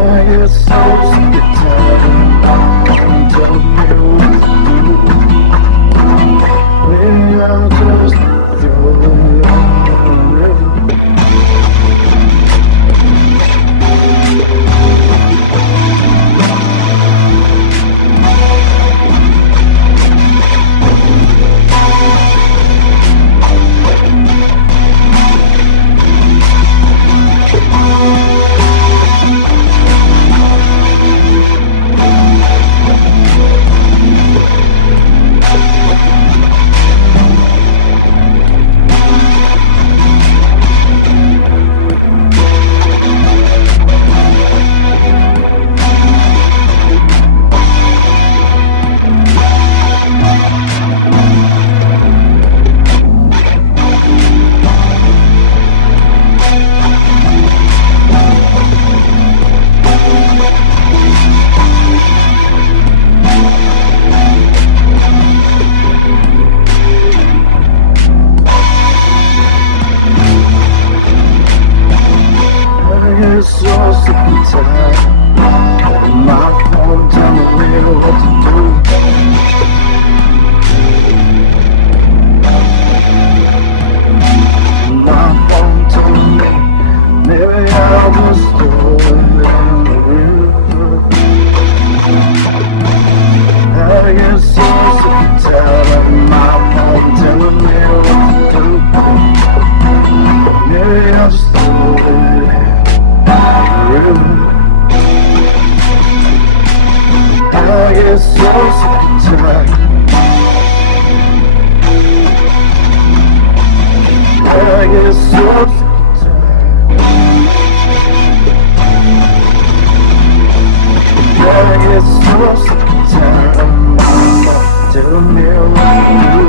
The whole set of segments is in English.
I get so sick and tired. Tell me what to do. Maybe I'll just throw it on the river. I get so sick and tired. My phone telling me what to do. My phone telling me maybe I'll just throw it in the river. I get so sick and tired. My phone telling me what to do. Maybe I'll just throw it in the river. I get so sick and tired. I get so sick and tired. I get so sick and tired. Mama telling me what to do.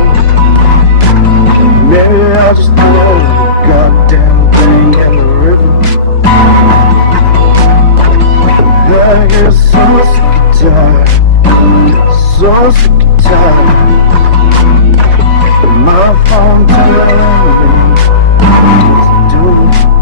Maybe I'll just throw the goddamn thing in the river. I get so sick and tired, so sick and tired. My phone telling me what to do.